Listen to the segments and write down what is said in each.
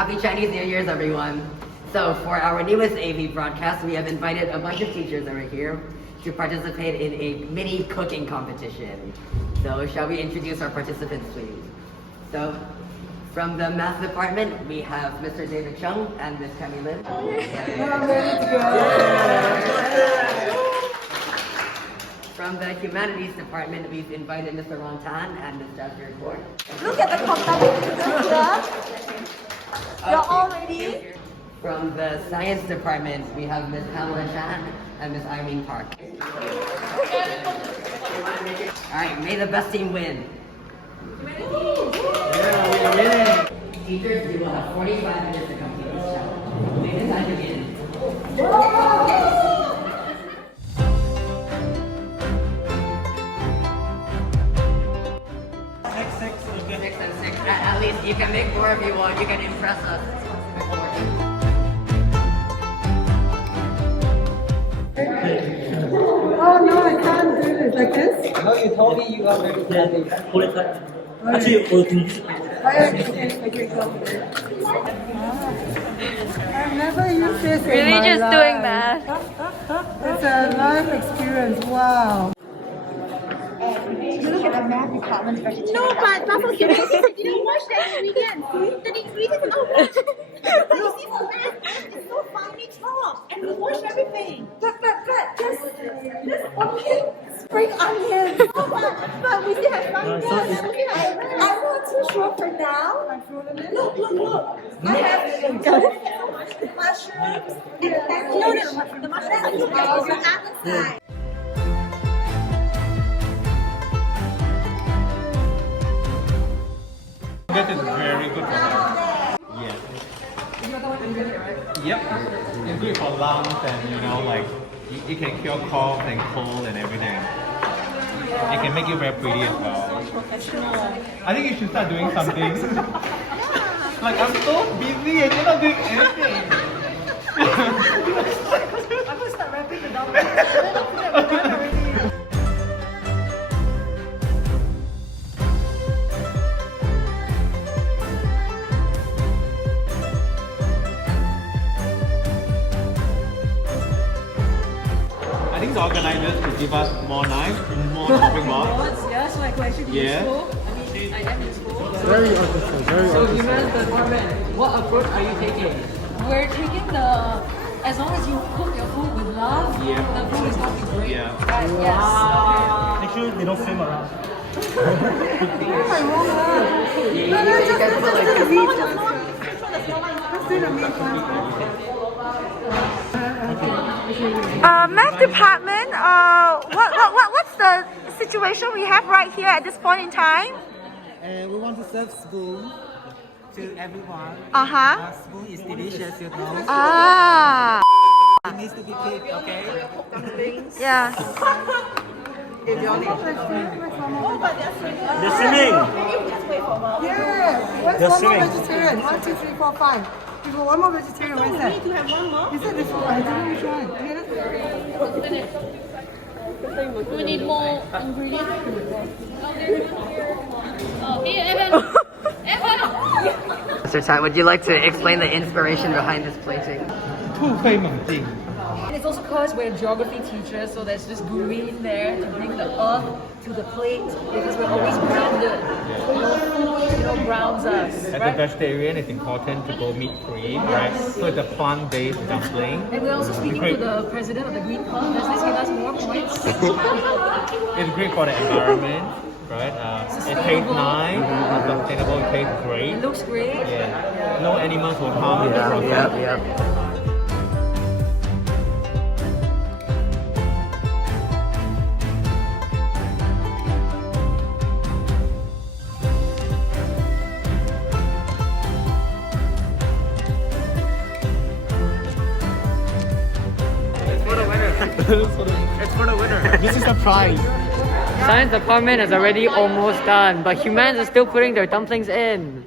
Happy Chinese New Year's, everyone. So for our newest AV broadcast, we have invited a bunch of teachers over here to participate in a mini cooking competition. So shall we introduce our participants, please? So from the math department, we have Mr. David Chung and Ms. Camille Lin. I'm ready to go. From the humanities department, we've invited Mr. Ron Tan and Ms. Jasmine Court. Look at the competitiveness here. You're all ready? From the science department, we have Ms. Pamela Chan and Ms. Irene Park. Alright, may the best team win. Teachers, you will have 45 minutes to complete this challenge. May the time begin. Six and six. At least you can make more if you want. You can impress us. Oh no, I can't do it like this. No, you told me you are very happy. Okay, go. I've never used this Really in my just life. doing math. It's a life experience, wow. You look at the math department vegetarian. No, but Buffalo Humanities, you didn't watch the ingredients. The ingredients are not watched. You see for math, it's so finely chopped, and we wash everything. But just okay, spring onions. But we still have fun there. I'm not too sure for now. Look. I have Mushrooms. no, the mushrooms are on the other side. That is very good for them. Yes. Yep. It's good for lungs and like it can cure cough and cold and everything. It can make you very pretty as well. I think you should start doing something. Like I'm so busy and you're not doing anything. I'm gonna start wrapping the dumplings. I think the organizers should give us more knives, more chopping boards. Yes, so I could actually Yeah. school. I mean, I am in school. Very artistic, very So humans department, what approach are you taking? We're taking as long as you cook your food with love, Yeah. the food is going to be great. Yeah. Right? Yes. Make sure they don't swim around. Math department, what's the situation we have right here at this point in time? And we want to serve spoon to everyone. Uh-huh. Spoon is delicious, you know. Ah. It needs to be picked, okay? Yeah. They're swimming. Yeah. Where's one more vegetarian? 1, 2, 3, 4, 5. We got one more vegetarian. Where's that? You have one more? Is it this one? I don't know which one. Okay, let's We need more ingredients. Mr. Tan, would you like to explain the inspiration behind this plating? 突飞猛进. And it's also because we're geography teachers, so there's this green there to bring the earth to the plate because we're always grounded. Food, grounds us. As a Right? vegetarian, it's important to go meat-free, right? So it's a plant-based dumpling. And we're also speaking to the president of the Green Club. Does this give us more points? It's great for the environment, right? It tastes nice, sustainable, it tastes great. It looks great. Yeah. No animals will harm in the process. It's for the winner. This is the prize. Science department is already almost done, but humans are still putting their dumplings in.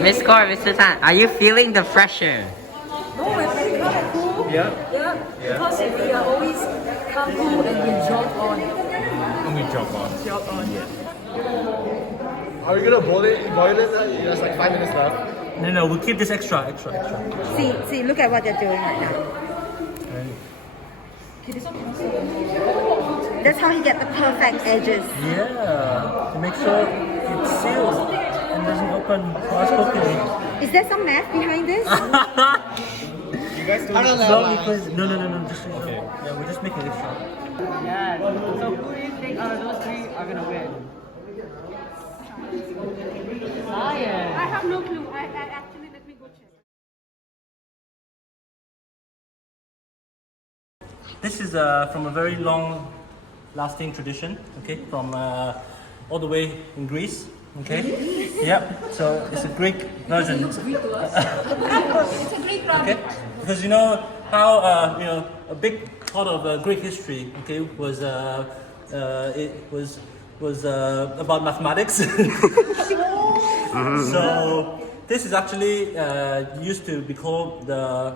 Miss Core, Mr. Tan, are you feeling the pressure? No, we're pretty good at cool. Yeah. Yeah, because we are always come cool and we jog on. And we jog on. Jog on. Are we gonna boil it? There's like 5 minutes left. No, we'll keep this extra. See, look at what they're doing right now. That's how you get the perfect edges. Yeah, to make sure it's sealed and doesn't open while it's cooking. Is there some math behind this? You guys do No, just okay. Yeah, we're just making extra. Yeah. So who do you think out of those three are gonna win? Lion. I have no clue. I actually let me go check. This is from a very long-lasting tradition. Okay, from all the way in Greece. Okay. Yep. So it's a Greek version. It's a Greek Okay. Because you know how a big part of Greek history, okay, was about mathematics. So this is actually used to be called the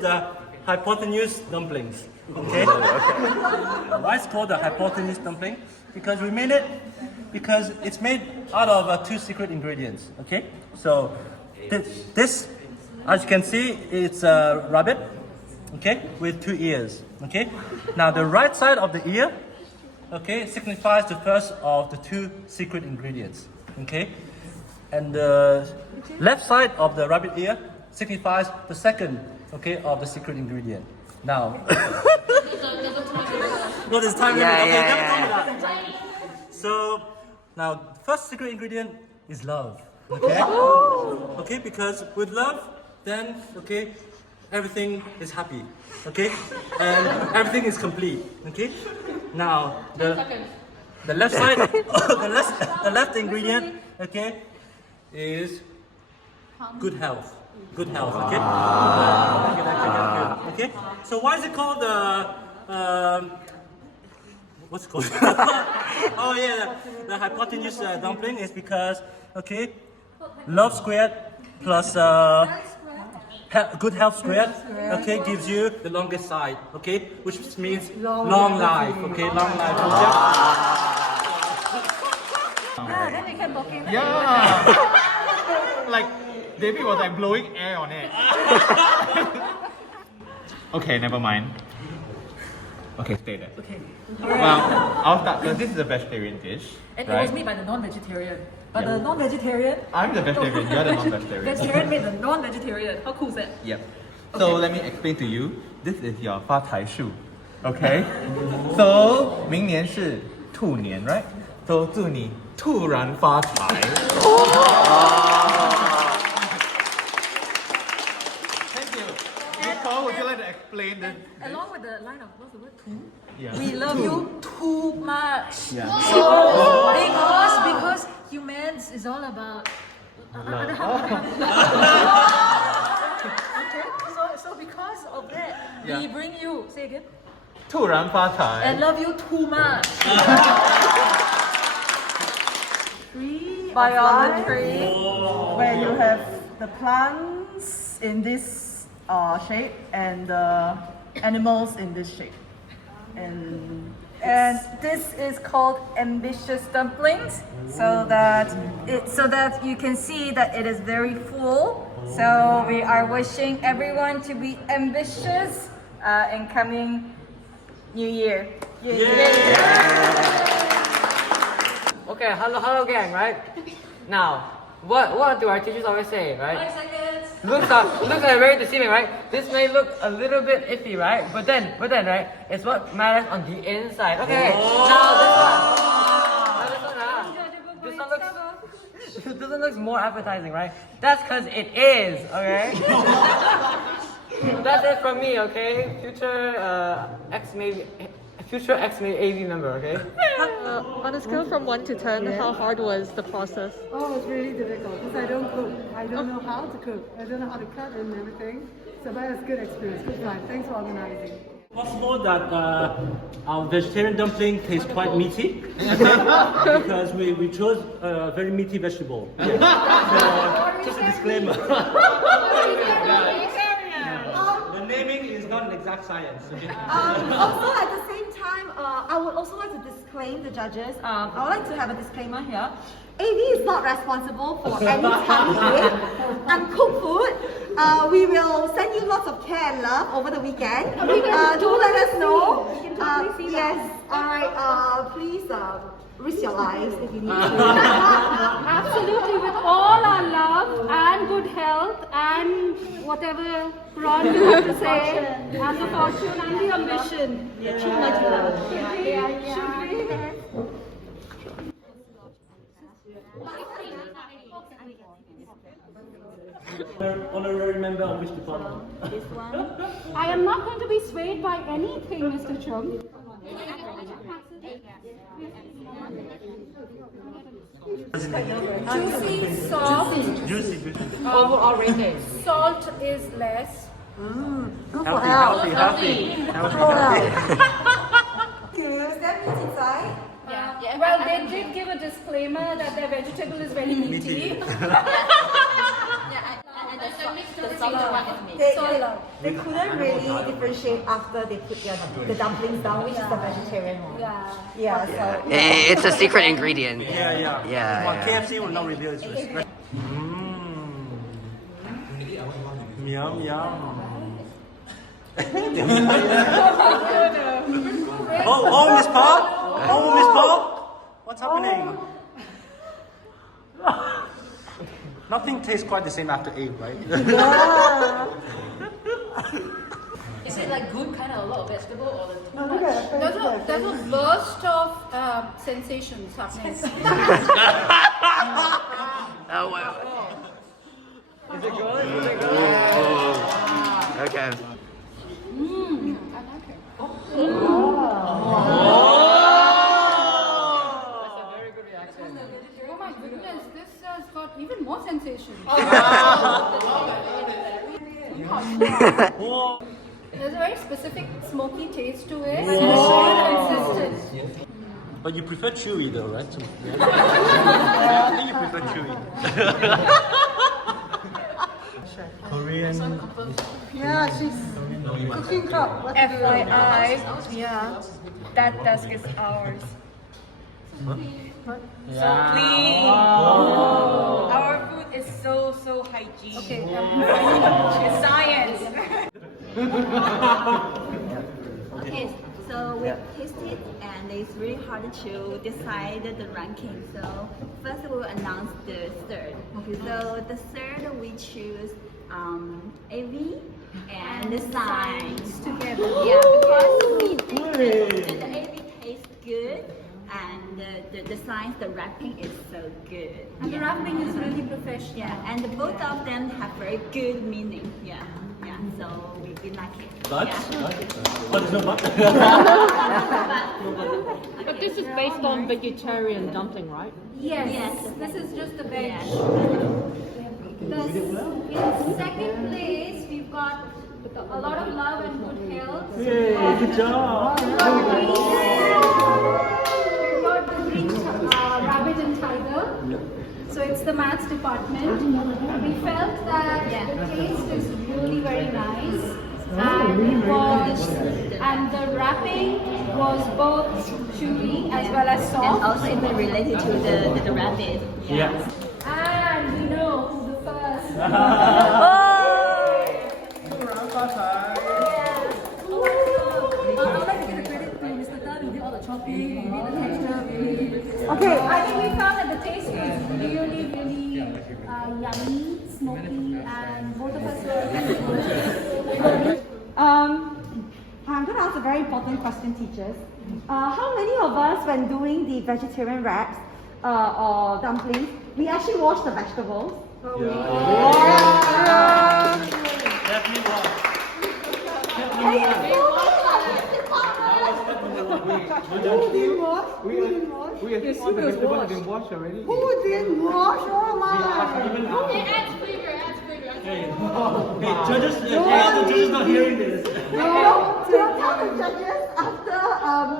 the hypotenuse dumplings. Okay. Why it's called the hypotenuse dumpling? Because we made it because it's made out of 2 secret ingredients. Okay. So this, as you can see, it's a rabbit. Okay, with 2 ears. Okay. Now the right side of the ear, okay, signifies the first of the 2 secret ingredients. Okay, and the left side of the rabbit ear signifies the second, okay, of the secret ingredient. Now, no, there's time limit. Okay, never told me that. So now, the first secret ingredient is love. Okay, okay, because with love, then okay, everything is happy. Okay, and everything is complete. Okay, now the left side, the left ingredient, okay, is good health. Good health, okay? Okay? So why is it called what's it called? Oh yeah, the hypotenuse dumpling is because, okay, love squared plus good health squared, okay, gives you the longest side, okay? Which means long life, okay? Long life. Then we can book in. Yeah. Like David was like blowing air on it. Okay, never mind. Okay, stay there. Okay. Well, I'll start first. This is a vegetarian dish, And it right? was made by the non-vegetarian. But the non-vegetarian, I'm the vegetarian. You're the non-vegetarian. vegetarian made the non-vegetarian. How cool is that? Yep. So let me explain to you. This is your 发财树, okay? So 明年是兔年, right? So 祝你突然发财. Thank you. Nicole, would you like to explain this? Along with the line of what's the word? Too? Yeah. We love you too much. Yeah. Because humans is all about okay. So because of that, Yeah. we bring you, say again, 突然发财. and love you too much. By on the tree, where you have the plants in this shape and the animals in this shape. And this is called ambitious dumplings, so that you can see that it is very full. So we are wishing everyone to be ambitious in coming New Year. Okay, hello gang, right? Now, what do our teachers always say, right? 5 seconds. Looks like very deceiving, right? This may look a little bit iffy, right? But then, right? It's what matters on the inside. Okay, now this one looks more appetizing, right? That's because it is, okay? That's it from me, okay? Future X may AV member, okay? On a scale from 1 to 10, how hard was the process? Oh, it's really difficult because I don't cook. I don't know how to cook. I don't know how to cut and everything. So that was good experience. Good time. Thanks for organizing. Possible that our vegetarian dumpling tastes quite meaty, because we chose a very meaty vegetable. Yeah. So, just a disclaimer. The naming is not an exact science. Okay? Also, at the same time, I would also like to disclaim the judges. I would like to have a disclaimer here. AV is not responsible for any tummy uncooked food. We will send you lots of care and love over the weekend. Do let us know. Yes, alright, please risk your lives if you need to. Absolutely, with all our love and good health and whatever Ron you have to say, and the fortune and the ambition. Too much love. Honorary member of which department? This one. I am not going to be swayed by anything, Mr. Chung. Juicy, soft. Juicy. Overall rating. Salt is less. Healthy. Is that meat inside? Yeah. Well, they did give a disclaimer that their vegetable is very meaty. They couldn't really differentiate after they put the dumplings down, which is the vegetarian one. Yeah, so. It's a secret ingredient. Yeah. Yeah. KFC will not reveal its recipe. Yum. Oh, Miss Park! Oh, Miss Park! What's happening? Nothing tastes quite the same after 8, right? Is it like good kind of a lot of vegetable or the too much? There's a burst of sensations happening. Oh wow. Is it good? Okay. I like it. Oh my goodness, this has got even more sensations. There's a very specific smoky taste to it, and it's very consistent. But you prefer chewy though, right? Yeah, I think you prefer chewy. Korean. Yeah, she's cooking club. FYI, yeah, that desk is ours. So clean. Our food is so hygiene. Okay. It's science. Okay, so we tasted and it's really hard to decide the ranking. So first we'll announce the third. Okay, so the third we choose AV and the science together. Yeah, because we think the AV tastes good and the science, the wrapping is so good. And the wrapping is really professional. Yeah, and both of them have very good meaning. Yeah, so we like it. But? Yeah. But there's no but. But this is based on vegetarian dumpling, right? Yes. This is just the veg. Yes. In second place, we've got a lot of love and good health. Yay, good job. We've got the green rabbit and tiger. So it's the maths department. We felt that the taste is really very nice. And the wrapping was both chewy as well as soft. And also even related to the rabbit. Yeah. And we know who the first. Okay, I think we found that the taste was really yummy, smoky, and both of us were. I'm going to ask a very important question, teachers. How many of us, when doing the vegetarian wraps or dumplings, we actually wash the vegetables? Definitely was. We assume the vegetable has been washed already. Who didn't wash? Oh my! It adds flavor. Hey, judges, the judges not hearing this. Don't tell the judges after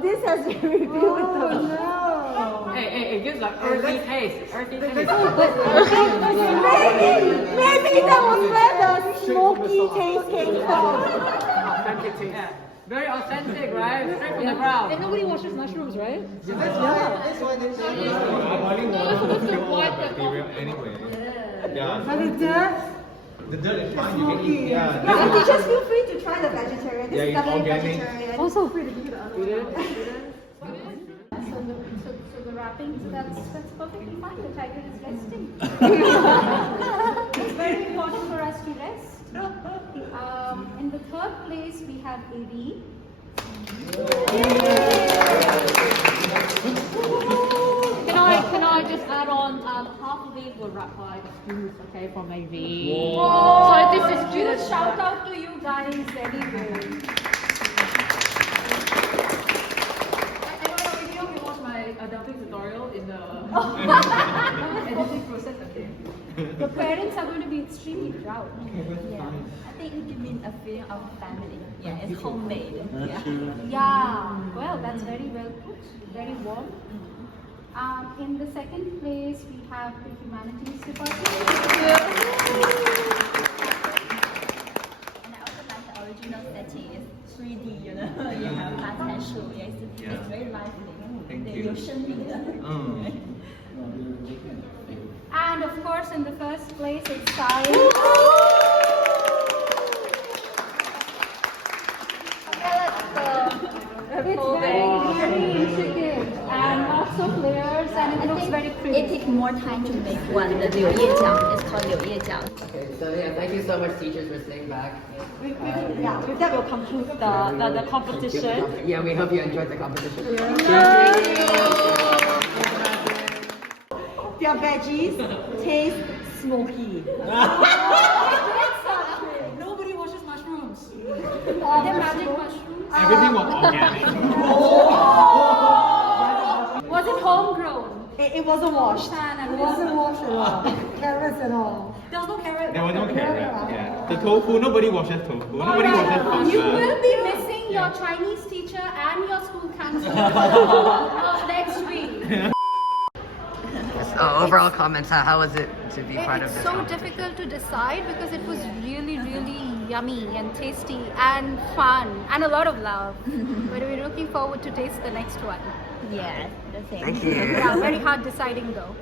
this has been reviewed with them. It gives like earthy taste. Earthy taste. Maybe that was where the smoky taste came from. Authentic taste. Very authentic, right? Straight from the ground. And nobody washes mushrooms, right? Boiling water will kill all the bacteria anyway. Yeah. But the dirt, The dirt is fine. You can eat. Yeah. Yeah, teachers feel free to try the vegetarian. This Yeah, is it's definitely organic. vegetarian. also free to give it to others. So the wrapping, that's perfectly fine. The tiger is resting. It's very important for us to rest. In the third place, we have AD. Can I just add on? Half of these were wrapped by the students, okay, from AV. So this is students. shout out to you guys anyway. You watch my dumpling tutorial in the editing process, okay? The parents are going to be extremely proud. Yeah. I think it gives me a feeling of family. Yeah, it's homemade. Yeah. Yeah, well, that's very well put, very warm. In the second place, we have the humanities department. And I also like the original setting. It's 3D, you know. You have potential. Yeah, it's very lively. Thank you. 有生命的。 And of course, in the first place, it's science. It's very intricate and lots of layers, and it looks very pretty. It takes more time to make one. The 柳叶酱. It's called 柳叶酱. Okay, so yeah, thank you so much, teachers, for staying back. Yeah, with that we'll conclude the competition. Yeah, we hope you enjoyed the competition. Their veggies taste smoky. Nobody washes mushrooms. They're magic mushrooms. Everything was organic. Was it homegrown? It wasn't washed. It wasn't washed at all. Carrots and all. There was no carrot. There was no carrot. Yeah. The tofu, nobody washes tofu. Nobody washes pasta. You will be missing your Chinese teacher and your school counselor next week. So overall comments, how was it to be part of It's this? so competition? difficult to decide because it was really, really yummy and tasty and fun and a lot of love. But we're looking forward to taste the next one. Yeah, the same. Thank you. Yeah, very hard deciding though.